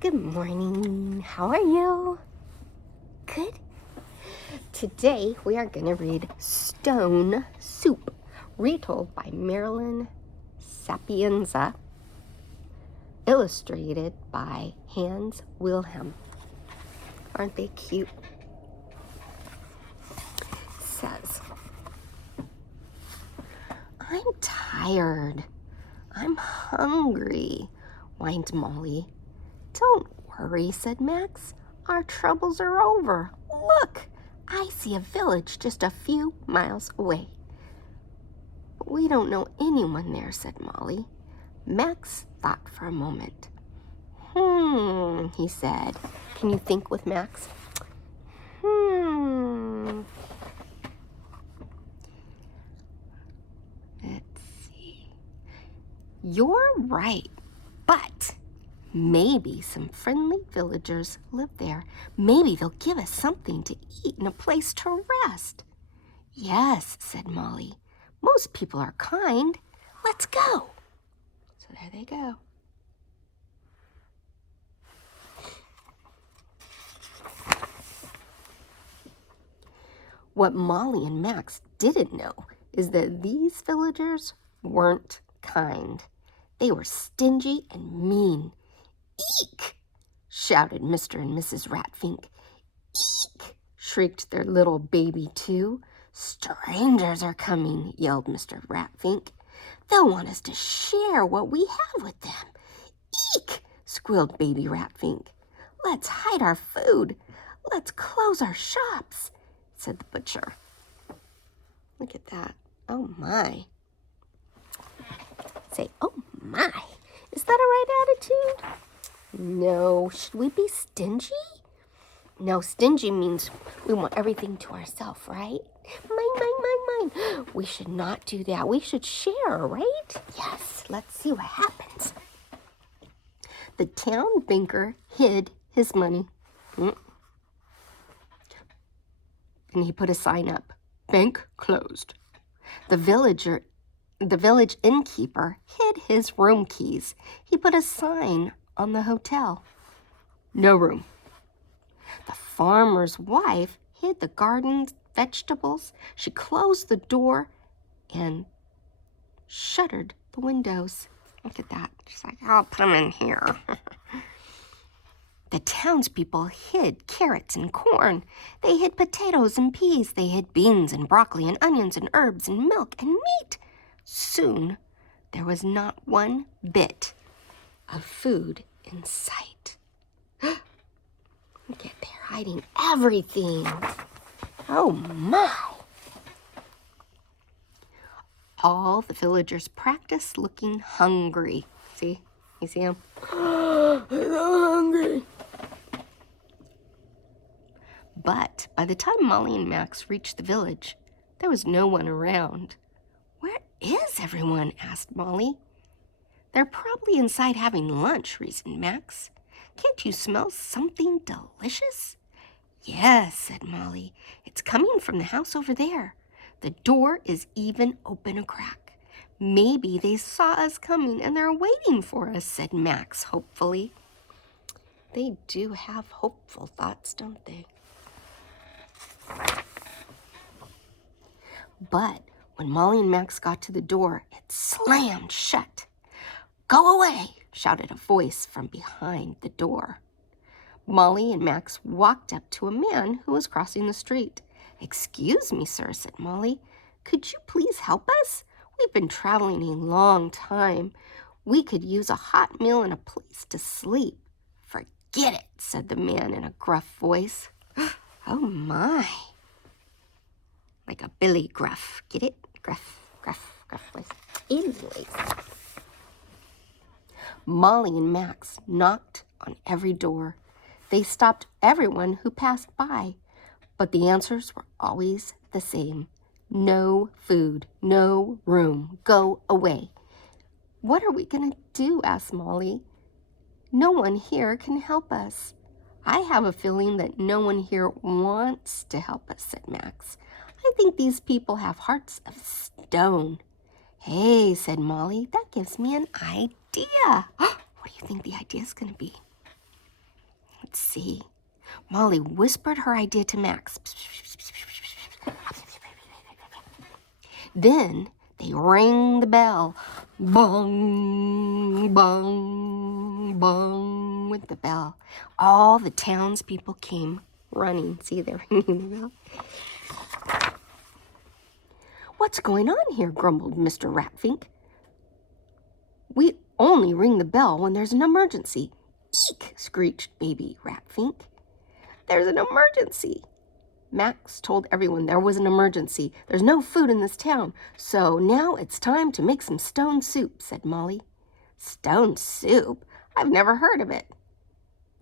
Good morning. How are you? Good. Today we are going to read Stone Soup, retold by Marilyn Sapienza, illustrated by Hans Wilhelm. Aren't they cute? It says, I'm tired. I'm hungry, whined Molly. Don't worry, said Max. Our troubles are over. Look, I see a village just a few miles away. But we don't know anyone there, said Molly. Max thought for a moment. He said. Can you think with Max? Let's see. You're right, but maybe some friendly villagers live there. Maybe they'll give us something to eat and a place to rest. Yes, said Molly. Most people are kind. Let's go. So there they go. What Molly and Max didn't know is that these villagers weren't kind. They were stingy and mean. Eek! Shouted Mr. and Mrs. Ratfink. Eek! Shrieked their little baby too. Strangers are coming, yelled Mr. Ratfink. They'll want us to share what we have with them. Eek! Squealed baby Ratfink. Let's hide our food. Let's close our shops, said the butcher. Look at that. Oh my. Say, oh my. Is that a right attitude? No. Should we be stingy? No, stingy means we want everything to ourselves, right? Mine. We should not do that. We should share, right? Yes. Let's see what happens. The town banker hid his money. And he put a sign up. Bank closed. The village innkeeper hid his room keys. He put a sign on the hotel. No room. The farmer's wife hid the garden's vegetables. She closed the door and shuttered the windows. Look at that. She's like, I'll put them in here. The townspeople hid carrots and corn. They hid potatoes and peas. They hid beans and broccoli and onions and herbs and milk and meat. Soon, there was not one bit of food in sight. Look at, they're hiding everything. Oh my. All the villagers practiced looking hungry. See? You see them? I'm so hungry. But by the time Molly and Max reached the village, there was no one around. Where is everyone? Asked Molly. They're probably inside having lunch, reasoned Max. Can't you smell something delicious? Yes, said Molly. It's coming from the house over there. The door is even open a crack. Maybe they saw us coming and they're waiting for us, said Max hopefully. They do have hopeful thoughts, don't they? But when Molly and Max got to the door, it slammed shut. Go away, shouted a voice from behind the door. Molly and Max walked up to a man who was crossing the street. Excuse me, sir, said Molly. Could you please help us? We've been traveling a long time. We could use a hot meal and a place to sleep. Forget it, said the man in a gruff voice. Oh my. Like a Billy Gruff. Get it? Gruff voice. Anyways. Molly and Max knocked on every door. They stopped everyone who passed by, but the answers were always the same. No food, no room, go away. What are we going to do? Asked Molly. No one here can help us. I have a feeling that no one here wants to help us, said Max. I think these people have hearts of stone. Hey, said Molly, that gives me an idea. What do you think the idea is going to be? Let's see. Molly whispered her idea to Max. Then they rang the bell. Bong, bong, bong went the bell. All the townspeople came running. See, they're ringing the bell. What's going on here? Grumbled Mr. Ratfink. We only ring the bell when there's an emergency. Eek! Screeched baby Ratfink. There's an emergency. Max told everyone there was an emergency. There's no food in this town, so now it's time to make some stone soup, said Molly. Stone soup? I've never heard of it,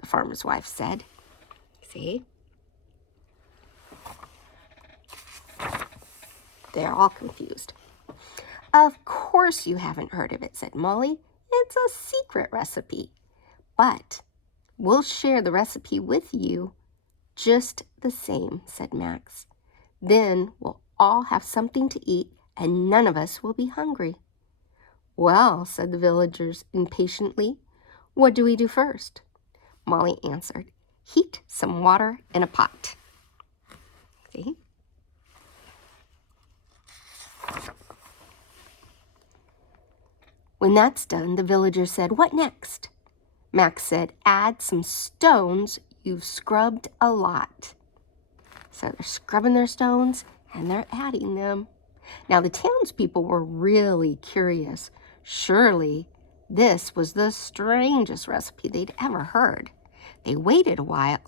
the farmer's wife said. See? They're all confused. Of course you haven't heard of it, said Molly. It's a secret recipe. But we'll share the recipe with you just the same, said Max. Then we'll all have something to eat and none of us will be hungry. Well, said the villagers impatiently, what do we do first? Molly answered, heat some water in a pot. See? When that's done, the villagers said, what next? Max said, add some stones you've scrubbed a lot. So they're scrubbing their stones and they're adding them. Now the townspeople were really curious. Surely this was the strangest recipe they'd ever heard. They waited a while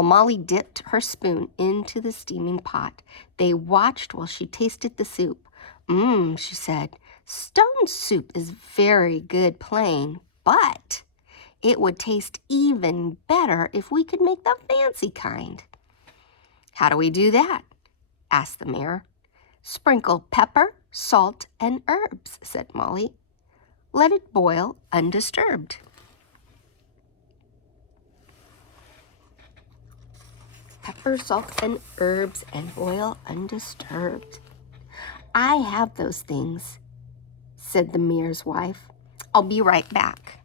Molly dipped her spoon into the steaming pot. They watched while she tasted the soup. She said, stone soup is very good plain, but it would taste even better if we could make the fancy kind. How do we do that? Asked the mayor. Sprinkle pepper, salt, and herbs, said Molly. Let it boil undisturbed. Pepper, salt, and herbs, and boil undisturbed. I have those things, said the mayor's wife. I'll be right back.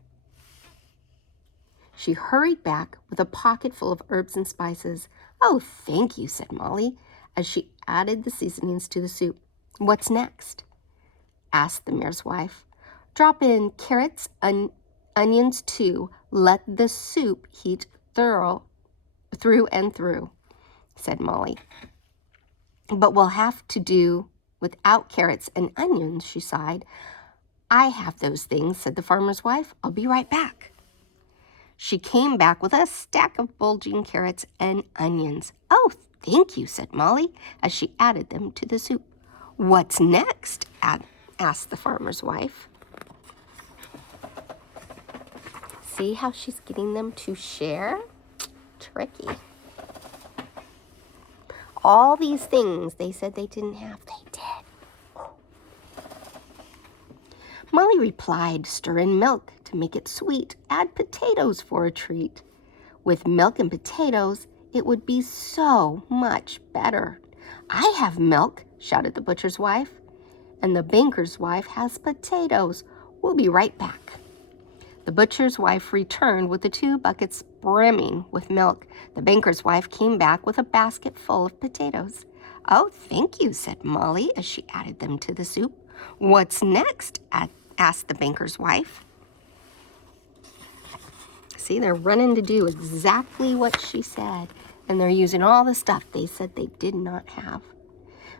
She hurried back with a pocket full of herbs and spices. Oh, thank you, said Molly, as she added the seasonings to the soup. What's next? Asked the mayor's wife. Drop in carrots, onions too. Let the soup heat through and through, said Molly. But we'll have to do without carrots and onions, she sighed. I have those things, said the farmer's wife. I'll be right back. She came back with a stack of bulging carrots and onions. Oh, thank you, said Molly, as she added them to the soup. What's next? Asked the farmer's wife. See how she's getting them to share? Tricky. All these things they said they didn't have, they did. Molly replied, stir in milk to make it sweet. Add potatoes for a treat. With milk and potatoes, it would be so much better. I have milk, shouted the butcher's wife. And the banker's wife has potatoes. We'll be right back. The butcher's wife returned with the 2 buckets brimming with milk. The banker's wife came back with a basket full of potatoes. Oh, thank you, said Molly as she added them to the soup. What's next? Asked the banker's wife. See, they're running to do exactly what she said, and they're using all the stuff they said they did not have.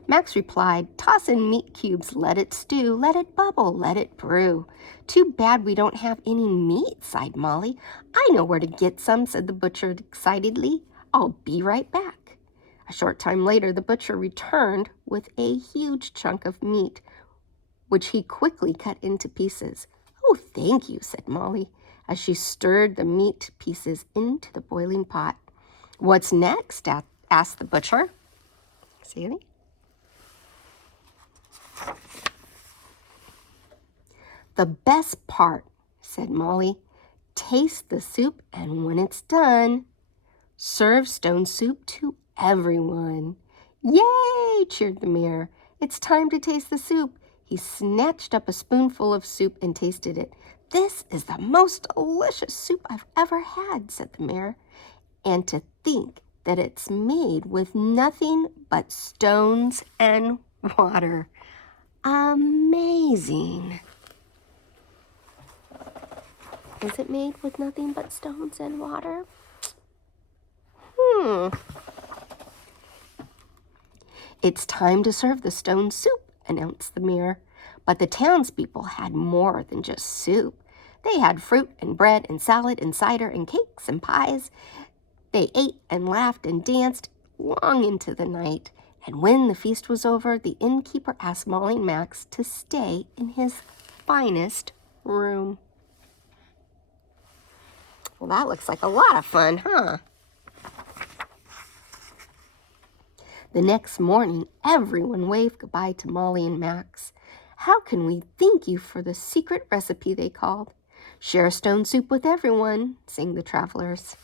Max replied, toss in meat cubes, let it stew, let it bubble, let it brew. Too bad we don't have any meat, sighed Molly. I know where to get some, said the butcher excitedly. I'll be right back. A short time later, the butcher returned with a huge chunk of meat, which he quickly cut into pieces. Oh, thank you, said Molly, as she stirred the meat pieces into the boiling pot. What's next? Asked the butcher. See? The best part, said Molly. Taste the soup, and when it's done, serve stone soup to everyone. Yay, cheered the mayor. It's time to taste the soup. He snatched up a spoonful of soup and tasted it. "This is the most delicious soup I've ever had," said the mayor. "And to think that it's made with nothing but stones and water. Amazing." Is it made with nothing but stones and water? "It's time to serve the stone soup," announced the mayor. But the townspeople had more than just soup. They had fruit and bread and salad and cider and cakes and pies. They ate and laughed and danced long into the night. And when the feast was over, the innkeeper asked Molly and Max to stay in his finest room. Well, that looks like a lot of fun, huh? The next morning, everyone waved goodbye to Molly and Max. "How can we thank you for the secret recipe?" they called. "Share stone soup with everyone," sang the travelers.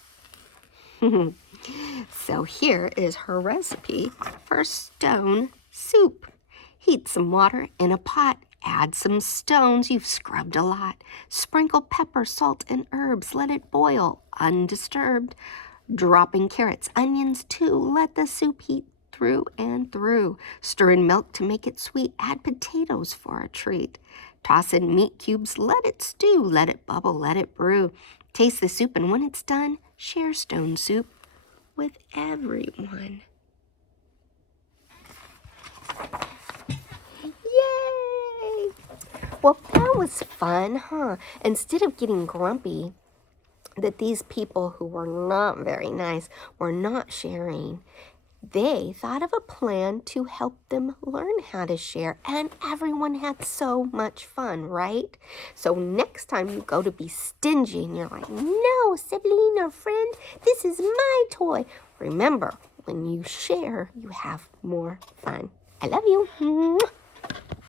So here is her recipe for stone soup. Heat some water in a pot. Add some stones you've scrubbed a lot. Sprinkle pepper, salt, and herbs. Let it boil undisturbed. Drop in carrots, onions too. Let the soup heat through and through. Stir in milk to make it sweet. Add potatoes for a treat. Toss in meat cubes. Let it stew. Let it bubble. Let it brew. Taste the soup, and when it's done, share stone soup with everyone. Yay! Well, that was fun, huh? Instead of getting grumpy that these people who were not very nice were not sharing, they thought of a plan to help them learn how to share, and everyone had so much fun, right? So next time you go to be stingy and you're like, "No, sibling or friend, this is my toy," remember, when you share, you have more fun. I love you.